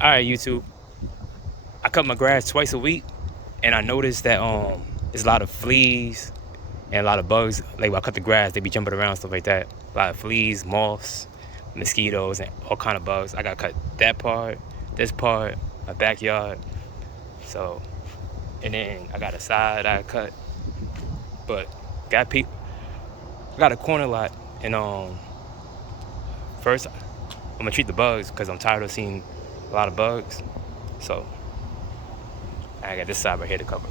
All right, YouTube. I cut my grass twice a week, and I noticed that there's a lot of fleas and a lot of bugs. Like when I cut the grass, they be jumping around, stuff like that. A lot of fleas, moths, mosquitoes, and all kind of bugs. I got cut that part, this part, my backyard. So, and then I got a side I cut, but got people. I got a corner lot, and first I'm gonna treat the bugs because I'm tired of seeing a lot of bugs. So I got this side right here to cover.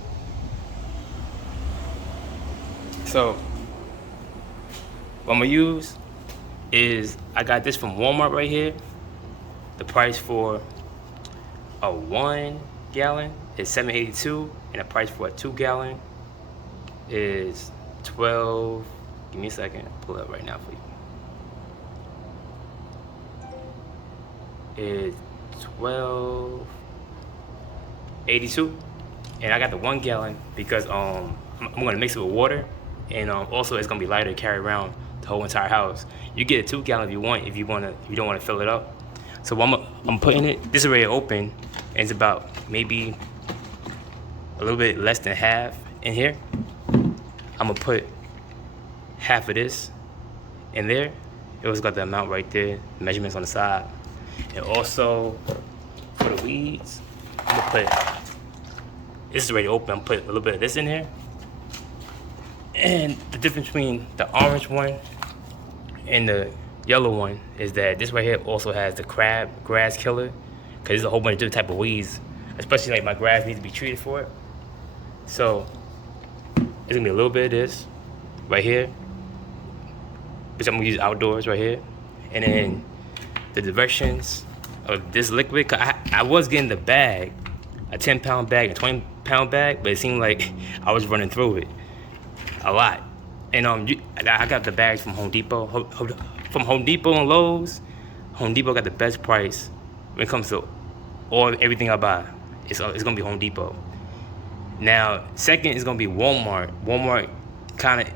So what I'm gonna use is I got this from Walmart right here. The price for a 1 gallon is $7.82, and the price for a 2 gallon is 12. Give me a second, pull it up right now for you. Is 12.82, and I got the 1 gallon because I'm gonna mix it with water, and also it's gonna be lighter to carry around the whole entire house. You get a 2 gallon if you want, if you don't want to fill it up. So I'm putting it. This is already open, and it's about maybe a little bit less than half in here. I'm gonna put half of this in there. It was got the amount right there, measurements on the side, and also for the weeds, I'm gonna put. This is already open. I'm put a little bit of this in here. And the difference between the orange one and the yellow one is that this right here also has the crab grass killer, because there's a whole bunch of different type of weeds, especially like my grass needs to be treated for it. So it's gonna be a little bit of this right here, which I'm gonna use outdoors right here, and then the directions of this liquid. Cause I was getting the bag, a 10-pound bag, a 20-pound bag, but it seemed like I was running through it a lot. And I got the bags from Home Depot. From Home Depot and Lowe's, Home Depot got the best price when it comes to everything I buy. It's gonna be Home Depot. Now, second is gonna be Walmart. Walmart kind of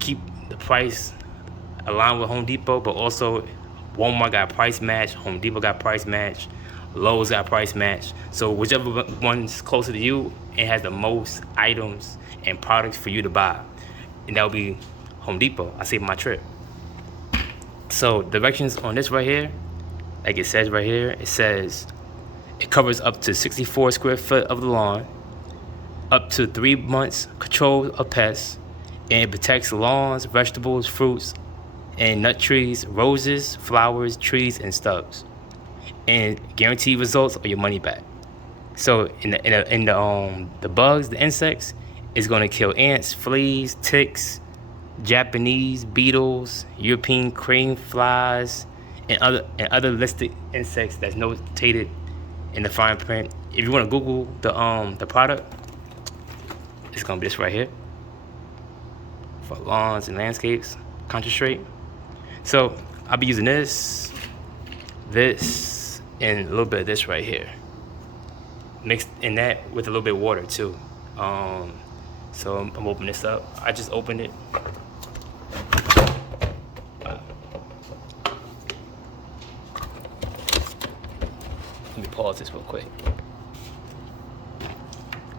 keep the price aligned with Home Depot, but also Walmart got price match, Home Depot got price match, Lowe's got price match. So whichever one's closer to you, it has the most items and products for you to buy, and that'll be Home Depot. I saved my trip. So directions on this right here, like it says right here, it says it covers up to 64 square foot of the lawn, up to 3 months control of pests, and it protects lawns, vegetables, fruits, and nut trees, roses, flowers, trees, and stubs, and guaranteed results or your money back. So in the bugs, the insects, is gonna kill ants, fleas, ticks, Japanese beetles, European crane flies, and other listed insects that's notated in the fine print. If you want to Google the product, it's gonna be this right here for lawns and landscapes. Concentrate. So I'll be using this, and a little bit of this right here, mixed in that with a little bit of water too. So I'm opening this up. I just opened it. Let me pause this real quick.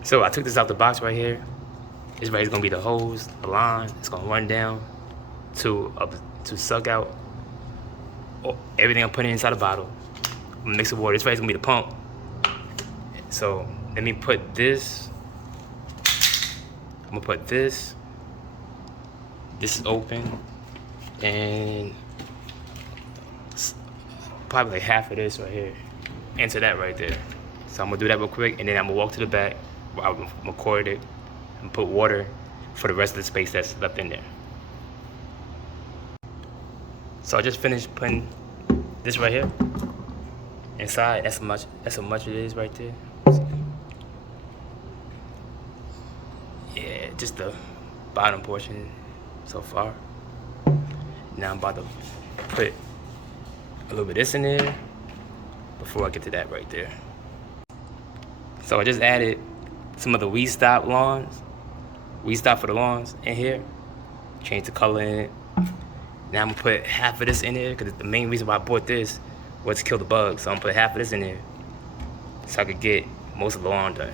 So I took this out the box right here. This right here is gonna be the hose, the line. It's gonna run down to suck out everything I'm putting inside the bottle. I'm gonna mix the water. This right here is gonna be the pump. So let me put this. I'm gonna put this. This is open, and probably like half of this right here into that right there. So I'm gonna do that real quick, and then I'm gonna walk to the back where I'm gonna cord it and put water for the rest of the space that's left in there. So I just finished putting this right here inside. That's how much it is right there. Yeah, just the bottom portion so far. Now I'm about to put a little bit of this in there before I get to that right there. So I just added some of the Weed Stop for the lawns in here. Change the color in it. Now I'm gonna put half of this in there because the main reason why I bought this was to kill the bugs. So I'm gonna put half of this in there. so I could get most of the lawn done.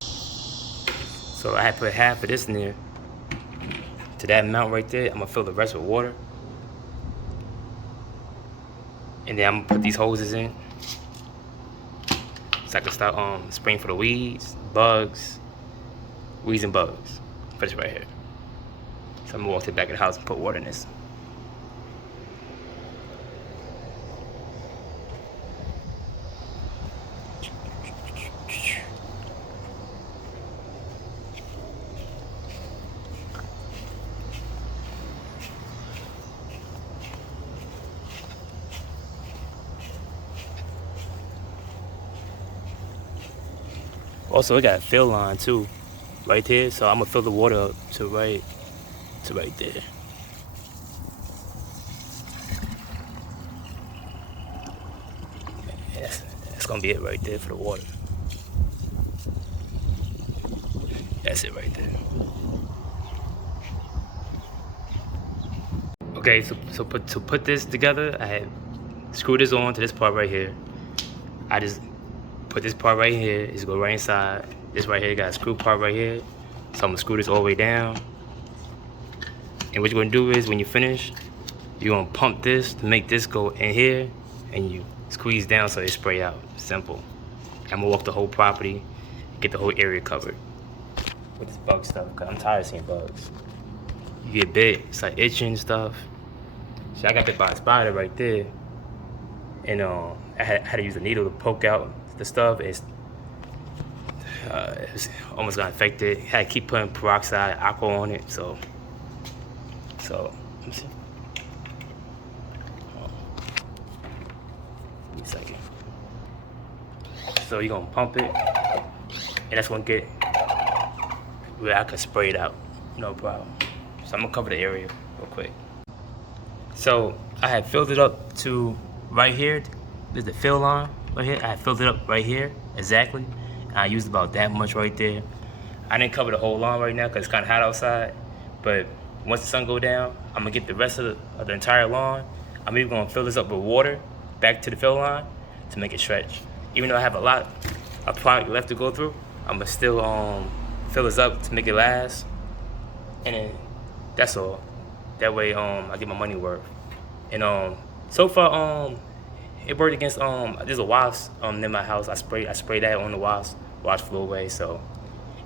So I had put half of this in there. To that amount right there, I'm gonna fill the rest with water. And then I'm gonna put these hoses in. So I can start spraying for the weeds and bugs for this right here. So I'm gonna walk to the back of the house and put water in this. Also, it got a fill line too, right there. So I'm gonna fill the water up to right there. That's gonna be it right there for the water. That's it right there. Okay, so to put this together, I had screwed this on to this part right here. I just put this part right here, it's go right inside. This right here got a screw part right here. So I'm gonna screw this all the way down. And what you're gonna do is when you finish, you're gonna pump this to make this go in here and you squeeze down so it spray out. Simple. I'm gonna walk the whole property, get the whole area covered with this bug stuff, cause I'm tired of seeing bugs. You get bit, it's like itching and stuff. So I got bit by a spider right there. And I had to use a needle to poke out the stuff. It was almost got infected. Had to keep putting peroxide, aqua on it. So let me see. Give me a second. So you're gonna pump it, and that's gonna get where I can spray it out, no problem. So I'm gonna cover the area real quick. So I had filled it up to right here. There's the fill line right here. I had filled it up right here, exactly. And I used about that much right there. I didn't cover the whole lawn right now because it's kind of hot outside. But once the sun go down, I'm gonna get the rest of the entire lawn. I'm even gonna fill this up with water back to the fill line to make it stretch. Even though I have a lot of product left to go through, I'm gonna still fill this up to make it last. And then that's all. That way I get my money worth. And so far it worked against there's a wasp near my house. I sprayed that on the wasp flew away, so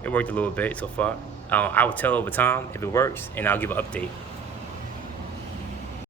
it worked a little bit so far. I will tell over time if it works, and I'll give an update.